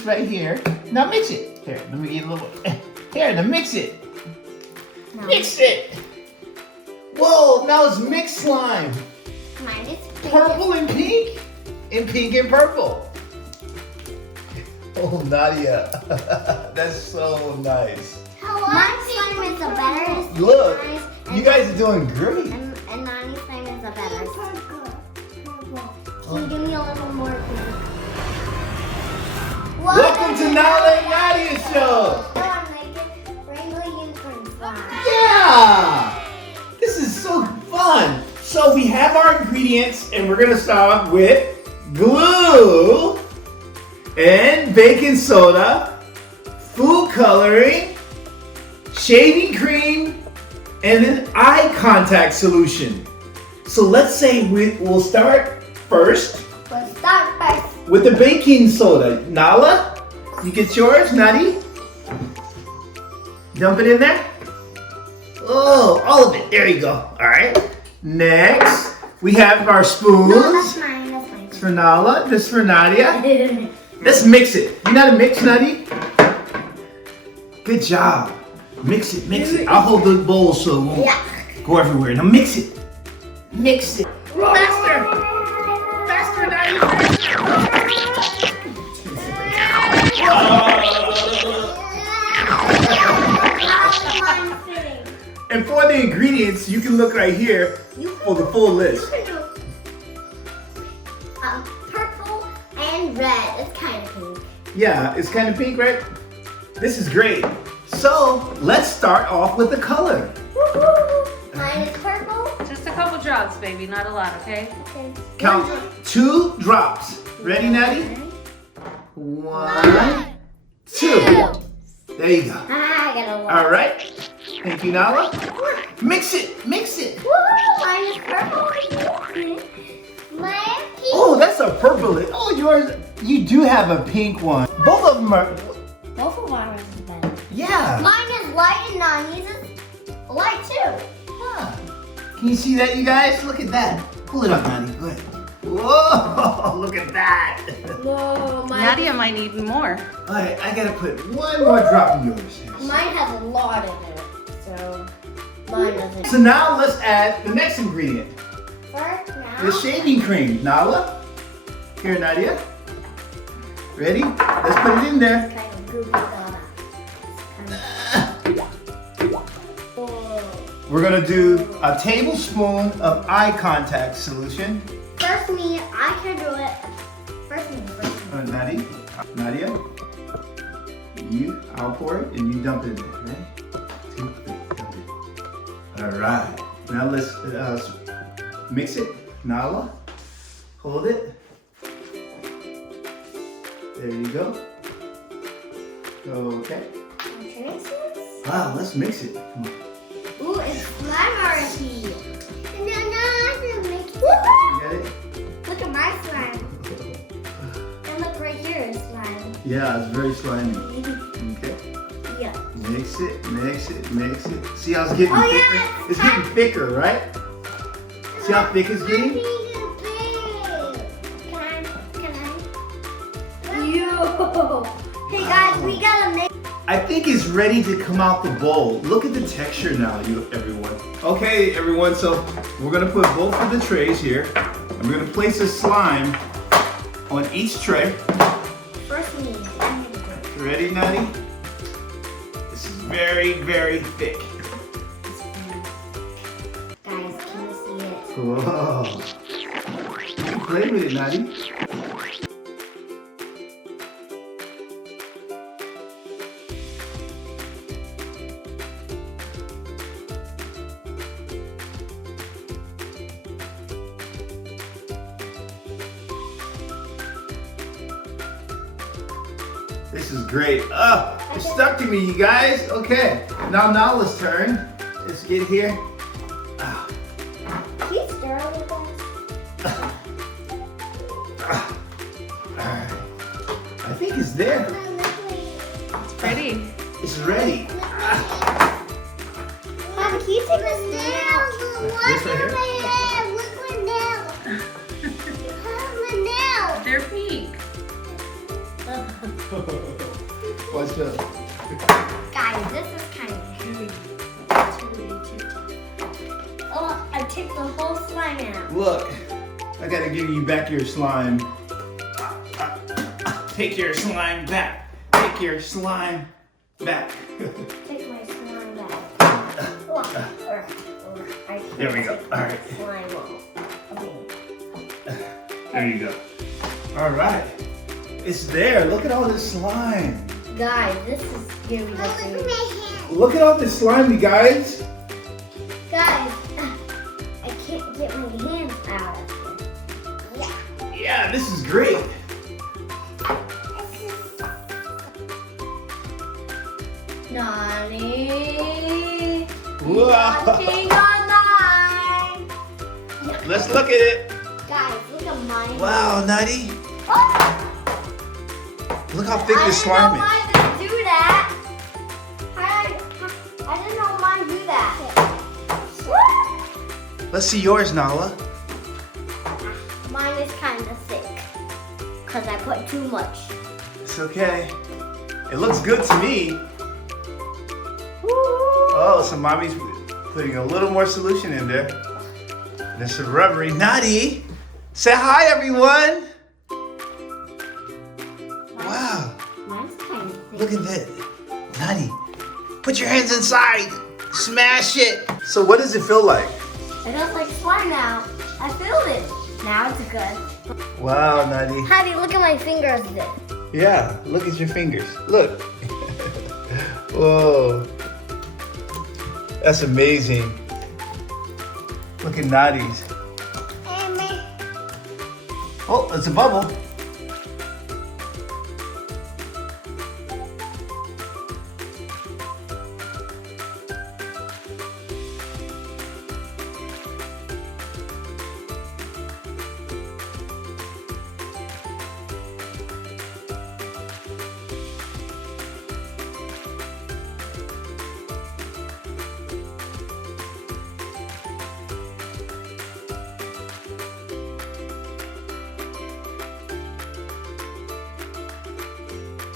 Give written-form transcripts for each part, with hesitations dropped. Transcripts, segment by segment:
ingredients right here. Now mix it. Here, let me get a little. Here, now mix it. No. Mix it. Whoa, now it's mixed slime. Mine is pink. Purple and pink. And pink and purple. Oh, Nadia. That's so nice. My slime is the better. Look, you guys are doing great. And Nani's slime is the better. Can you give me a little more, please? Welcome to Nalah and Nadia show. I'm making rainbow unicorn slime. Yeah, this is so fun. So we have our ingredients, and we're gonna start off with glue and baking soda, food coloring, shaving cream, and an eye contact solution. So let's say we'll start first Let's start first. with the baking soda. Nala, you get yours, Nutty? Dump it in there. Oh, all of it. There you go. All right. Next, we have our spoons. No, that's mine. That's mine. This for Nala. This for Nadia. Let's mix it. You know how to mix, Nutty? Good job. Mix it, mix it. I'll hold the bowl so it won't go everywhere. Now mix it. Mix it. Faster. Faster, Nutty. And for the ingredients, you can look right here for the full list. Purple and red. It's kind of pink. Yeah, it's kind of pink, right? This is great. So let's start off with the color. Mine is purple. Just a couple drops, baby, not a lot, okay? Count 2 drops. Ready, Natty? 1, 2. There you go. I got a lot. All right. Thank you, Nala. Mix it, mix it. Woo! Mine is purple. Mine is pink. Oh, that's a purple. Oh, yours. You do have a pink one. Both of them are. Both of ours is better. Yeah. Mine is light and Nani's is light too. Huh. Can you see that, you guys? Look at that. Pull it up, Natty. Go ahead. Whoa! Look at that. No, Nadia might need more. All right, I gotta put one more drop in yours. Mine has a lot in it, so mine doesn't. So now let's add the next ingredient. First now. The shaving cream. Nala. Here, Nadia. Ready? Let's put it in there. It's kind of goopy soda. We're gonna do a tablespoon of eye contact solution. First me, I can do it. First me. Nadia, I'll pour it and you dump it in there, right? Dump it. All right. Now let's mix it. Nala, hold it. There you go. Okay. Wow, let's mix it. Come on. Ooh, it's slime already. No, I can make it. You got it? Look at my slime. And look right here is slime. Yeah, it's very slimy. Okay. Yeah. Mix it, mix it, mix it. See how it's getting Oh, thicker? yeah, It's getting thicker, right? See how thick it's getting? Can I? Yo. Hey guys, we gotta make. I think it's ready to come out the bowl. Look at the texture now, everyone. Okay, everyone, so we're gonna put both of the trays here, and we're gonna place the slime on each tray. First me. Ready, Natty? This is very, very thick. Guys, can you see it? Whoa. You play with it, Natty. This is great. Oh, it's stuck to me, you guys. Okay, now Nala's turn. Let's get here. Ah. Can you stir a little bit? Alright. I think it's there. It's pretty. It's ready. Mom, can you take this down? This right here? Look what now. Look now. They're pink. Watch out. Guys, this is kind of gooey. Oh, I took the whole slime out. Look, I gotta give you back your slime. Take your slime back. Take your slime back. Take my slime back. There we go. All right. Slime off. There you go. All right. It's there. Look at all this slime. Guys, this is scary. Look at all this slime, you guys. Guys, I can't get my hands out of it. Yeah, this is great. Nani. Wow. Watching online. Let's look at it. Guys, look at mine. Wow, Nutty. Oh! Look how thick the slime is. I didn't know mine could do that. I didn't know mine do that. Let's see yours, Nala. Mine is kind of thick because I put too much. It's okay. It looks good to me. Oh, so mommy's putting a little more solution in there. There's some rubbery. Nutty, say hi, everyone. Wow. Mine's kind of thick. Look at that. Nutty, put your hands inside. Smash it. So what does it feel like? It feels like slime now. I feel it. Now it's good. Wow, Nutty. Honey, look at my fingers there. Yeah, look at your fingers. Look. Whoa. That's amazing. Look at Nadi's. Oh, it's a bubble.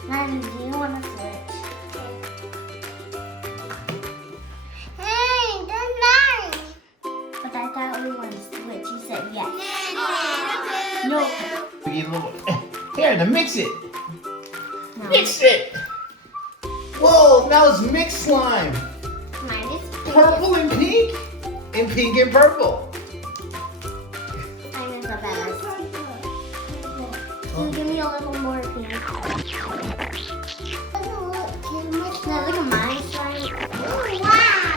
Nani, do you want to switch? Hey, that's nice. But I thought we wanted to switch. You said yes. No. Here, to mix it. No. Mix it. Whoa, now it's mixed slime. Mine is pink. Purple and pink. And pink and purple. Mine is the best. Can you give me a little more pink? Now look at my slime. Wow!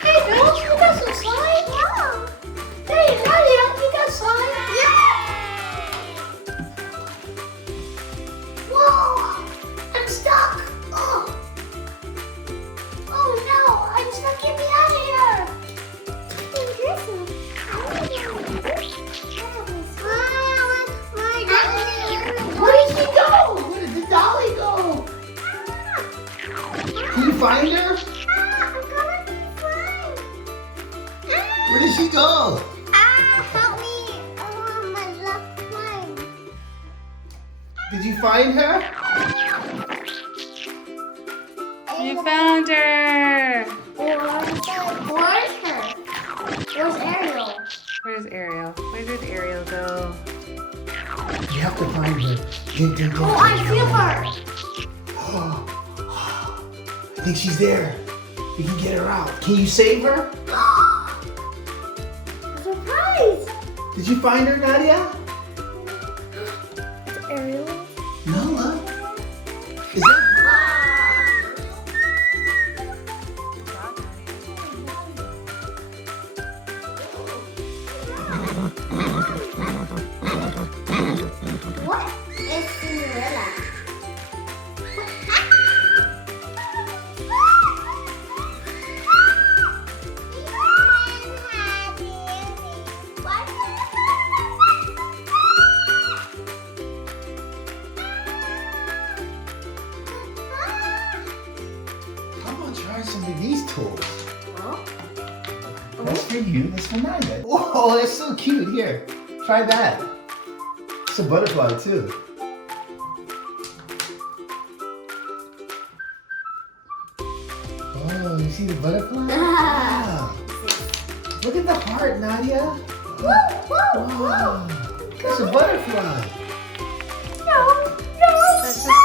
Hey, girls, you got some slime? Yeah. Hey, Nadia, you got slime? Yeah. Whoa! I'm stuck. Oh. Oh no! I'm stuck. Get me out of here. Where did she go? Where did the dolly go? Can you find her? I'm coming to slime. Where did she go? Help me. I want my left slime. Did you find her? You found her. Where's her? Where's Ariel? Where's Ariel? Where did Ariel go? You have to find her. Oh, I feel her. I think she's there. We can get her out. Can you save her? Surprise! Did you find her, Nadia? It's Ariel. Nala? Is that What is Cinderella? How about trying some of these tools? Oh. That's for you. That's for Nadia. Whoa, that's so cute. Here, try that. It's a butterfly too. see the butterfly? Wow. Look at the heart, Nadia. Wow. It's a butterfly. That's just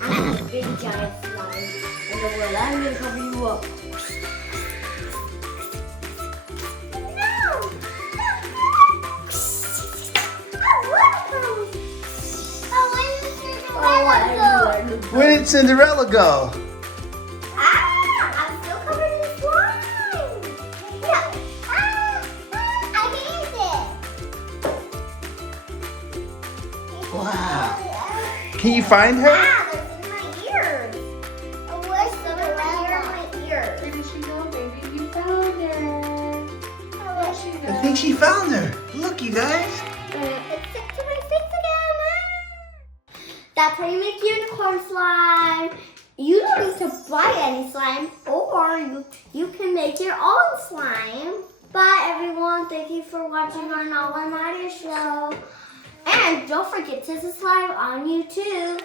I'm a big giant slime. And the world, I'm gonna cover you up. Where did Cinderella go? I'm still covered in slime. Yeah. I hate it. Wow. Can you find her? That's in my ears. Where's Cinderella? My ears. Where did she go, baby? You found her. There she I goes. think she found her. Look, you guys. It's stuck to my face again. That's how you make unicorn slime. You don't need to buy any slime, or you can make your own slime. Bye, everyone. Thank you for watching our Nalah and Nadia show. And don't forget to subscribe on YouTube.